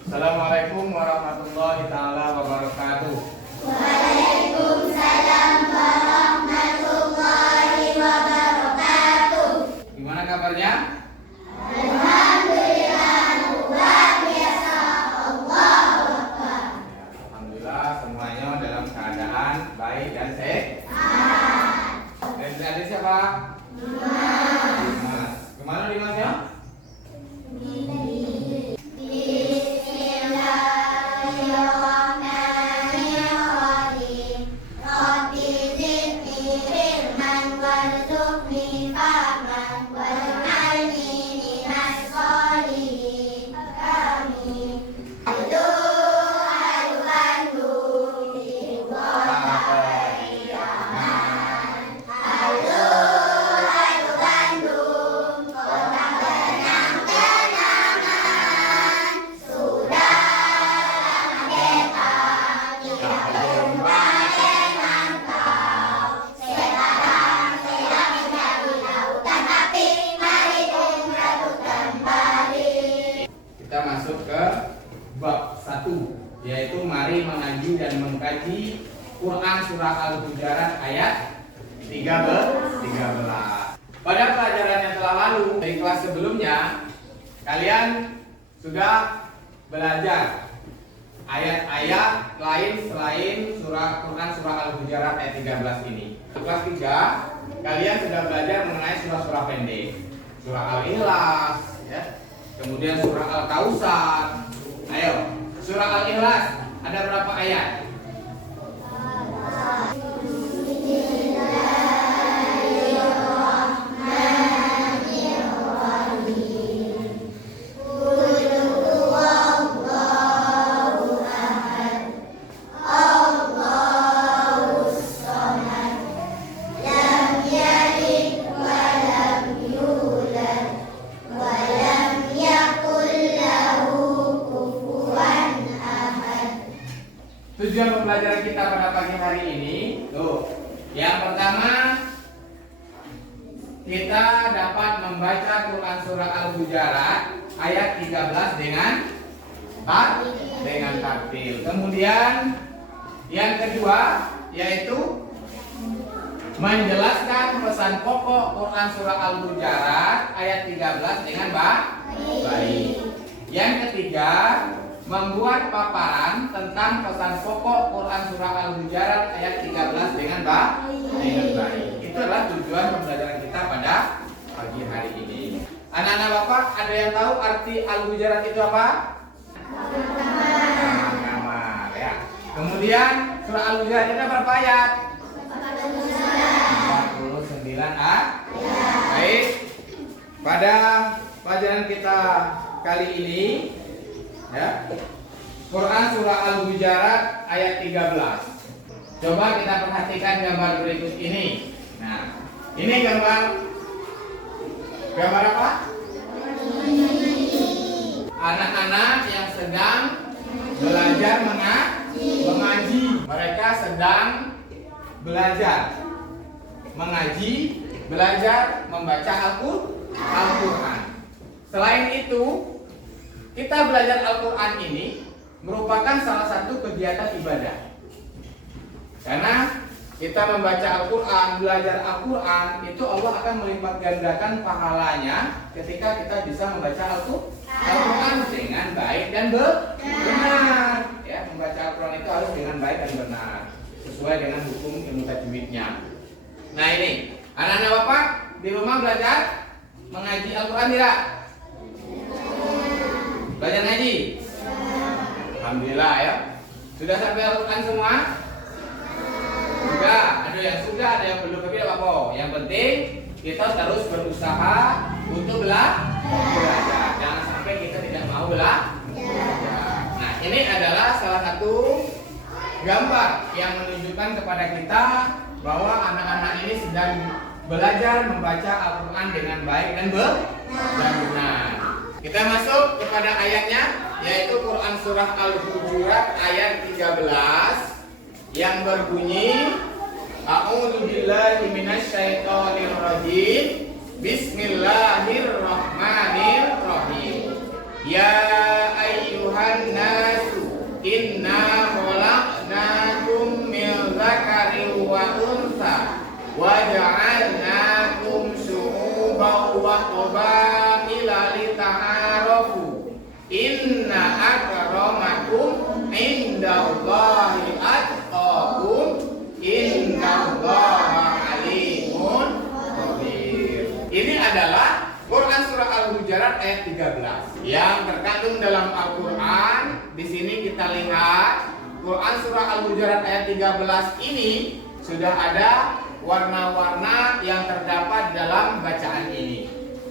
Assalamualaikum warahmatullahi taala wabarakatuh. Waalaikumsalam warahmatullahi wabarakatuh. Gimana kabarnya? Alhamdulillah luar biasa. Allahu Akbar. Alhamdulillah semuanya dalam keadaan baik dan sehat. Dan adik siapa? Dimas. Kemana Dimasnya? Bismillahirrahmanirrahim. Rabbi zidni ilman warzuqni fahman waj'alni minas sholihin. Amin. Halo Bandung, kota periaman. Halo Bandung, kota kenang-kenangan. Sudah lama beta tidak berjumpa dengan kau. Sekarang saya mencari lautan api, mari umrah kembali. Kita masuk ke bab 1, yaitu mari mengaji dan mengkaji Quran surah Al-Hujurat ayat 13. Pada pelajaran yang telah lalu dari kelas sebelumnya, kalian sudah belajar ayat-ayat lain selain surah Quran surah Al-Hujurat ayat 13 ini. Kelas 3, kalian sudah belajar mengenai surah-surah pendek, surah Al-Ikhlas, ya. Kemudian surah Al-Kausar. Ayo, surah Al-Ikhlas ada berapa ayat? Lam yalid wa lam yulad wa lam yakul lahu kufuwan ahad. Tujuan pembelajaran kita pada pagi hari ini, tuh. Yang pertama, kita dapat membaca Quran surah Al-Hujurat ayat 13 dengan tartil. Kemudian yang kedua yaitu menjelaskan pesan pokok Quran surah Al-Hujurat ayat 13 dengan baik. Yang ketiga, membuat paparan tentang pesan pokok Quran surah Al-Hujurat ayat 13 dengan baik. Itu adalah tujuan pembelajaran kita pada pagi hari ini. Anak-anak Bapak, ada yang tahu arti Al-Hujurat itu apa? Kamar, ya. Kemudian surah Al-Hujurat itu berapa ayat? 49 ayat. Baik. Pada pelajaran kita kali ini, ya, Quran surah Al-Hujurat ayat 13. Coba kita perhatikan gambar berikut ini. Nah, ini gambar apa? Anak-anak yang sedang belajar mengaji. Mereka sedang belajar mengaji, belajar membaca Al-Quran. Selain itu, kita belajar Al-Quran ini merupakan salah satu kegiatan ibadah. Karena kita membaca Al-Quran, belajar Al-Quran, itu Allah akan melipat gandakan pahalanya ketika kita bisa membaca Al-Quran dengan baik dan benar. Ya, membaca Al-Quran itu harus dengan baik dan benar, sesuai dengan hukum ilmu tajwidnya. Nah ini, anak-anak Bapak di rumah belajar mengaji Al-Quran tidak? Belajar ngaji? Alhamdulillah ya. Sudah sampai Al-Quran semua? Sudah, ada yang sudah, ada yang belum, tapi tidak apa-apa. Yang penting kita terus berusaha untuk belajar. Jangan sampai kita tidak mau belajar. Nah, ini adalah salah satu gambar yang menunjukkan kepada kita bahwa anak-anak ini sedang belajar membaca Al-Quran dengan baik dan benar. Kita masuk kepada ayatnya, yaitu Quran surah Al-Hujurat ayat 13 yang berbunyi, A'udzubillahi minasyaitonirrajim. Bismillahirrahmanirrahim. Ya ayyuhan wa qabaila lita'arafu. Inna akramakum indallahi atqakum. Innallaha alimun khabir. Ini adalah Quran surah Al-Hujurat ayat 13 yang terkandung dalam Al-Quran. Di sini kita lihat Quran surah Al-Hujurat ayat 13 ini sudah ada warna-warna yang terdapat dalam bacaan ini.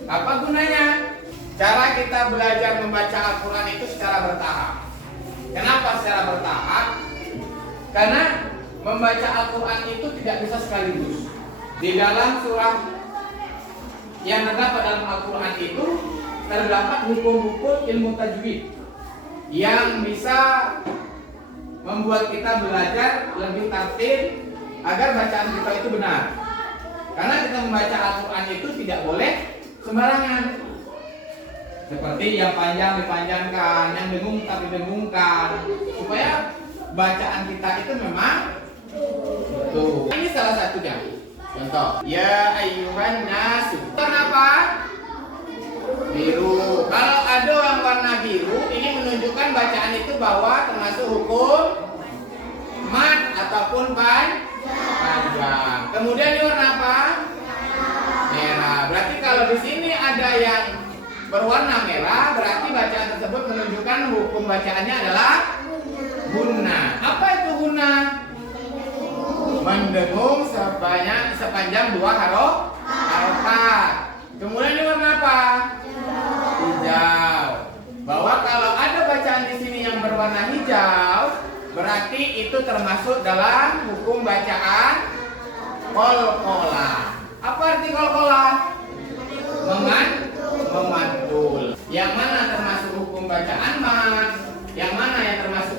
Apa gunanya? Cara kita belajar membaca Al-Quran itu secara bertahap. Kenapa secara bertahap? Karena membaca Al-Quran itu tidak bisa sekaligus. Di dalam surah yang terdapat dalam Al-Quran itu terdapat hukum-hukum ilmu tajwid yang bisa membuat kita belajar lebih tertib agar bacaan kita itu benar. Karena kita membaca Al-Quran itu tidak boleh sembarangan. Seperti yang panjang dipanjangkan, yang dengung tapi didengungkan, supaya bacaan kita itu memang betul. Ini salah satunya. Contoh, ya ayyuhan nasu. Warna apa? Biru. Kalau ada yang warna biru, ini menunjukkan bacaan itu bahwa termasuk hukum mat ataupun panjang. Kemudian ini warna apa? Merah. Berarti kalau di sini ada yang berwarna merah, berarti bacaan tersebut menunjukkan hukum bacaannya adalah gunnah. Apa itu gunnah? Mendengung sepanjang 2 harokat. Kemudian ini warna apa? Hijau. Bahwa kalau ada bacaan di sini yang berwarna hijau, berarti itu termasuk dalam hukum bacaan qalqalah. Apa arti qalqalah? Memantul. Yang mana termasuk hukum bacaan mat? Yang mana yang termasuk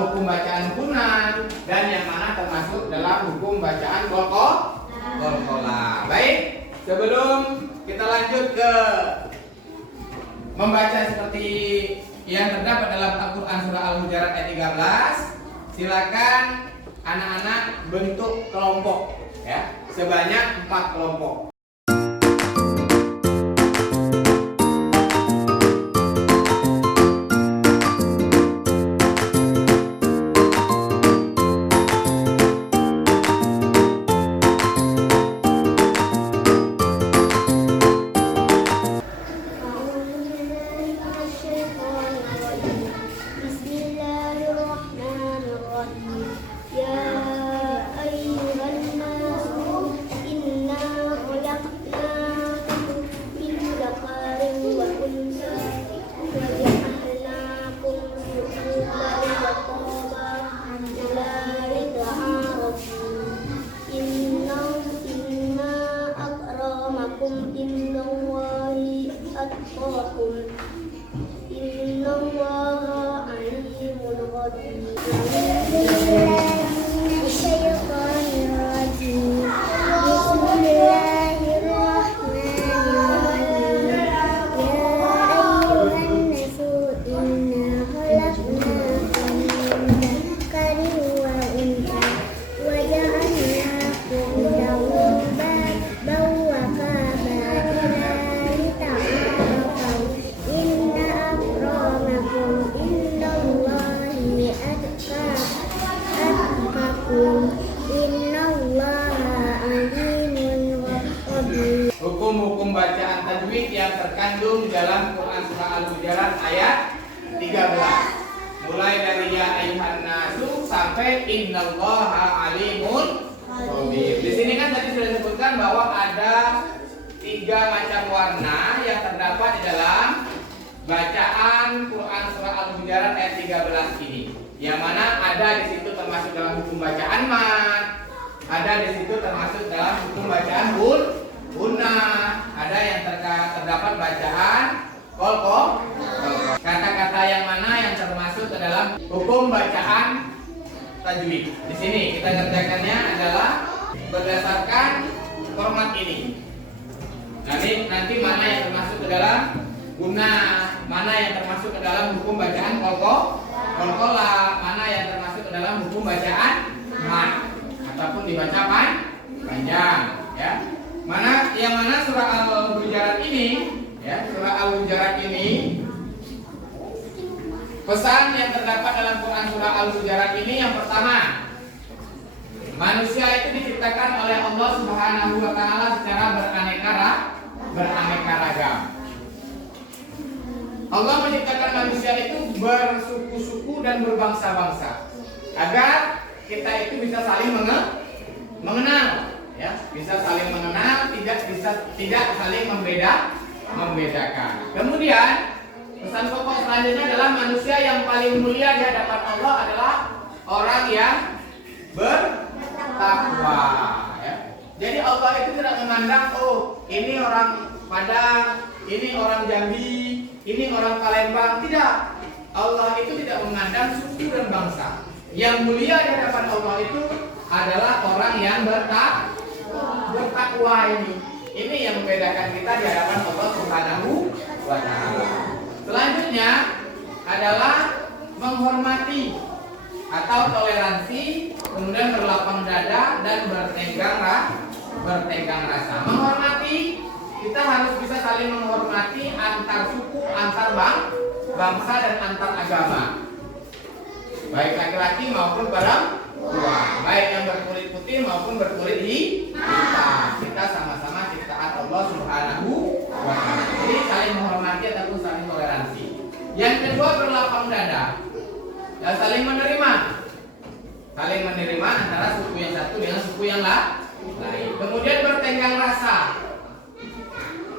hukum bacaan gunnah? Dan yang mana termasuk dalam hukum bacaan qalqalah. Baik, sebelum kita lanjut ke membaca seperti yang terdapat dalam Al-Quran surah Al-Hujurat ayat 13, silakan anak-anak bentuk kelompok ya, sebanyak 4 kelompok. Hukum-hukum bacaan tajwid yang terkandung dalam Quran surah Al-Hujurat ayat 13. Mulai dari ya ayyuhan nasu sampai innallaha alimun khabir. Di sini kan tadi sudah disebutkan bahwa ada 3 macam warna yang terdapat di dalam bacaan Quran surah Al-Hujurat ayat 13 ini. Yang mana ada di situ termasuk dalam hukum bacaan mat, ada di situ termasuk dalam hukum bacaan gunnah, ada yang terdapat bacaan qalqalah. Kata-kata yang mana yang termasuk ke dalam hukum bacaan tajwid. Di sini kita kerjakannya adalah berdasarkan format ini. Nanti mana yang termasuk ke dalam gunnah, mana yang termasuk ke dalam hukum bacaan qalqalah, mana yang termasuk ke dalam hukum bacaan mat ataupun dibaca panjang, ya. Yang mana surah Al-Hujurat Pesan yang terdapat dalam Quran surah Al-Hujurat ini yang pertama, manusia itu diciptakan oleh Allah Subhanahu wa taala secara beraneka ragam. Allah menciptakan manusia itu bersuku-suku dan berbangsa-bangsa agar kita itu bisa saling mengenal, ya, bisa saling mengenal, tidak saling membedakan. Kemudian pesan pokok selanjutnya adalah manusia yang paling mulia di hadapan Allah adalah orang yang bertakwa, ya. Jadi Allah itu tidak memandang, oh ini orang Padang, ini orang Jambi, ini orang Palembang. Tidak. Allah itu tidak memandang suku dan bangsa. Yang mulia di hadapan Allah itu adalah orang yang bertakwa ini. Ini yang membedakan kita di hadapan Allah Subhanahu wa taala. Selanjutnya adalah menghormati atau toleransi, kemudian berlapang dada dan bertenggang rasa. Menghormati, kita harus bisa saling menghormati antar suku, antar bangsa dan antar agama. Baik laki-laki maupun perempuan, baik yang berkulit putih maupun berkulit hitam. Kita sama-sama ciptaan Allah Subhanahu wa taala. Jadi saling menghormati ataupun saling toleransi. Yang kedua berlapang dada dan saling menerima. Saling menerima antara suku yang satu dengan suku yang lain. Kemudian bertenggang rasa.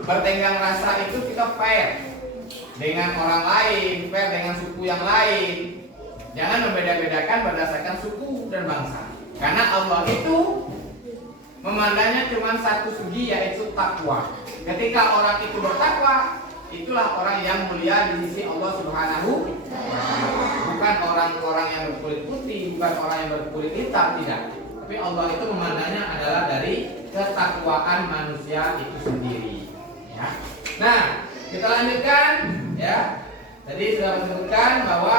Bertenggang rasa itu kita fair dengan orang lain, fair dengan suku yang lain. Jangan membeda-bedakan berdasarkan suku dan bangsa. Karena Allah itu memandangnya cuma satu segi, yaitu takwa. Ketika orang itu bertakwa, itulah orang yang mulia di sisi Allah Subhanahu wa taala. Bukan orang-orang yang berkulit putih, bukan orang yang berkulit hitam, tidak. Tapi Allah itu memandangnya adalah dari ketakwaan manusia itu sendiri. Ya. Nah, kita lanjutkan, ya. Tadi sudah disebutkan bahwa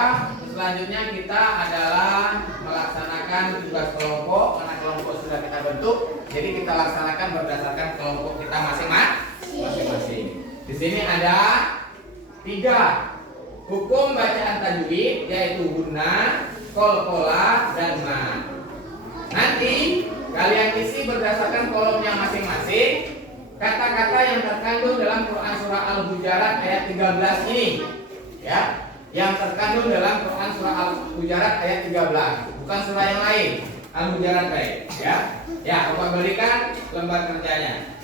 selanjutnya kita adalah melaksanakan tugas kelompok. Karena kelompok sudah kita bentuk, jadi kita laksanakan berdasarkan kelompok kita masing-masing. Di sini ada 3 hukum bacaan tajwid, yaitu guna, qalqalah, dan ma. Nanti kalian isi berdasarkan kolomnya masing-masing kata-kata yang terkandung dalam Quran surah Al-Hujurat ayat 13 ini, ya, yang terkandung dalam Quran surah Al-Hujurat ayat 13, bukan surah yang lain. Al-Hujurat baik, ya. Ya, Bapak berikan lembar kerjanya.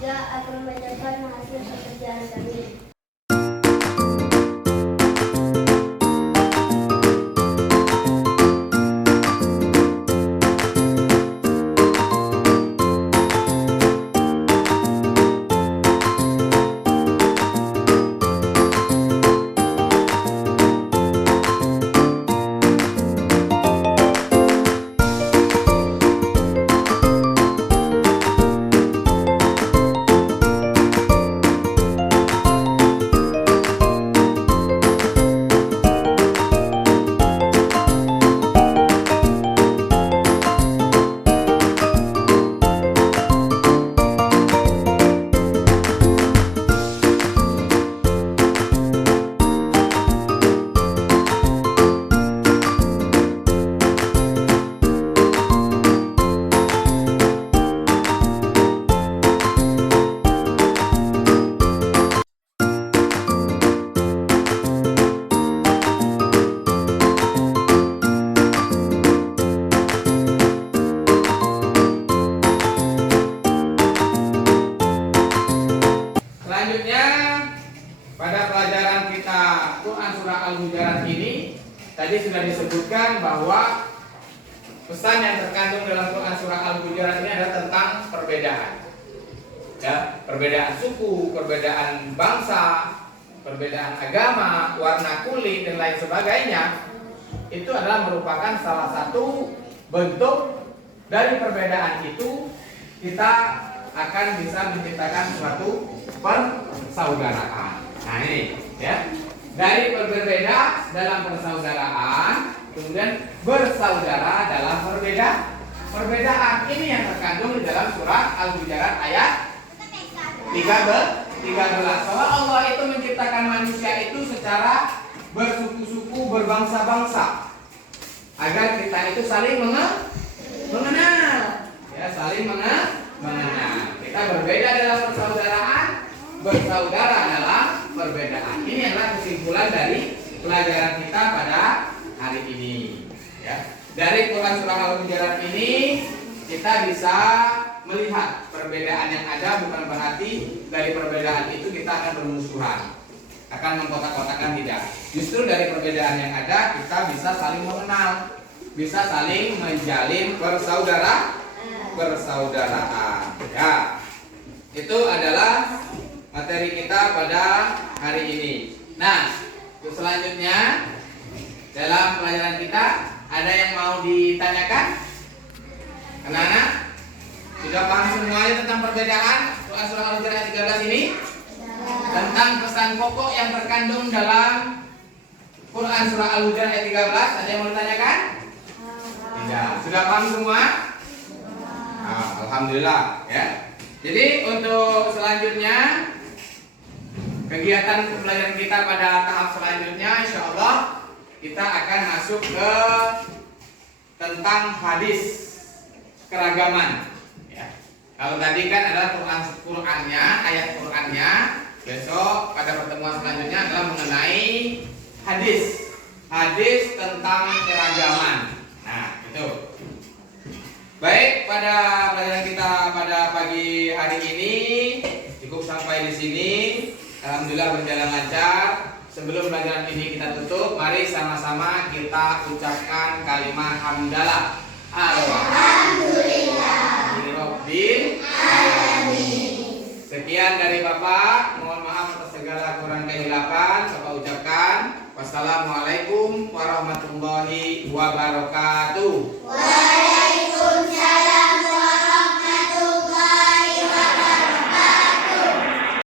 juga akan membacakan hasil pekerjaan kami. Selanjutnya pada pelajaran kita Quran Surah Al-Hujurat ini tadi sudah disebutkan bahwa pesan yang terkandung dalam Quran Surah Al-Hujurat ini adalah tentang perbedaan. Ya, perbedaan suku, perbedaan bangsa, perbedaan agama, warna kulit dan lain sebagainya. Itu adalah merupakan salah satu bentuk dari perbedaan itu kita akan bisa menciptakan suatu persaudaraan. Nah ini ya, dari berbeda dalam persaudaraan, kemudian bersaudara dalam perbedaan. Ini yang terkandung di dalam surat Al-Hujurat ayat 13. Bahwa Allah itu menciptakan manusia itu secara bersuku-suku, berbangsa-bangsa, agar kita itu saling mengenal, ya, saling mengenal. Kita berbeda dalam persaudaraan, bersaudara dalam perbedaan. Ini adalah kesimpulan dari pelajaran kita pada hari ini. Ya. Dari Quran Surah Al-Hujurat ini kita bisa melihat perbedaan yang ada, bukan berarti dari perbedaan itu kita akan bermusuhan, akan mengkotak-kotakan, tidak. Justru dari perbedaan yang ada kita bisa saling mengenal, bisa saling menjalin persaudaraan. Ya, itu adalah materi kita pada hari ini. Nah, untuk selanjutnya dalam pelajaran kita ada yang mau ditanyakan? Anak-anak sudah paham semuanya tentang perbedaan Quran Surah Al-Hujurat 13 ini? Tentang pesan pokok yang terkandung dalam Quran Surah Al-Hujurat ayat 13, ada yang mau ditanyakan? Tidak. Sudah paham semua? Nah, alhamdulillah ya. Jadi untuk selanjutnya kegiatan pembelajaran kita pada tahap selanjutnya, insya Allah kita akan masuk ke tentang hadis keragaman. Ya. Kalau tadi kan adalah Qurannya, ayat Qurannya. Besok pada pertemuan selanjutnya adalah mengenai hadis tentang keragaman. Nah, itu. Baik, pada pelajaran kita pada pagi hari ini cukup sampai di sini. Alhamdulillah berjalan lancar. Sebelum pelajaran ini kita tutup, mari sama-sama kita ucapkan kalimat hamdalah. Alhamdulillah. Sekian dari Bapak. Mohon maaf atas segala kurang kehilapan. Bapak ucapkan wassalamualaikum warahmatullahi wabarakatuh.